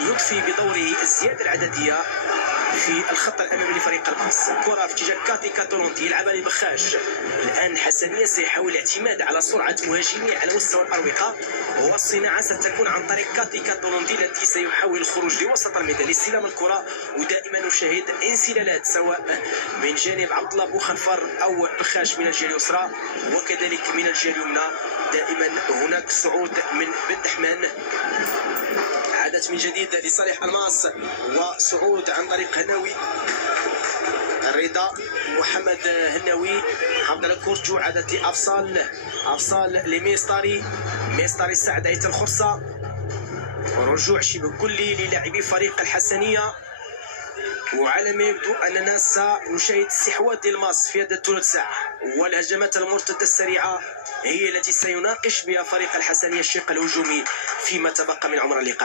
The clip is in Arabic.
يضفي بدوره الزيادة العددية في الخط الامامي لفريق الماس. كره في اتجاه كاتي كاتولونتي يلعبها لبخاش. الان حسنيه سيحاول الاعتماد على سرعه مهاجميه على مستوى الاروقه، والصناعه ستكون عن طريق كاتي كاتولونتي الذي سيحاول الخروج لوسط الميدان لاستلام الكره. ودائما نشاهد انسلالات سواء من جانب عبد الله بوخنفر او بخاش من الجهه اليسرى وكذلك من الجهه اليمنى. دائما هناك صعود من بن دحمان، عادت من جديد لصالح الماس وصعود عن طريق هناوي الرضا. محمد هناوي عبد الله كورتو، عادت لافصال لميستاري. ميستاري استعد الخرصه، رجوع شبه كلي للاعبي فريق الحسنيه. وعلى ما يبدو اننا سنشاهد استحواذ للماس في هذا الثلث ساعه، والهجمات المرتده السريعه هي التي سيناقش بها فريق الحسنيه الشق الهجومي فيما تبقى من عمر اللقاء.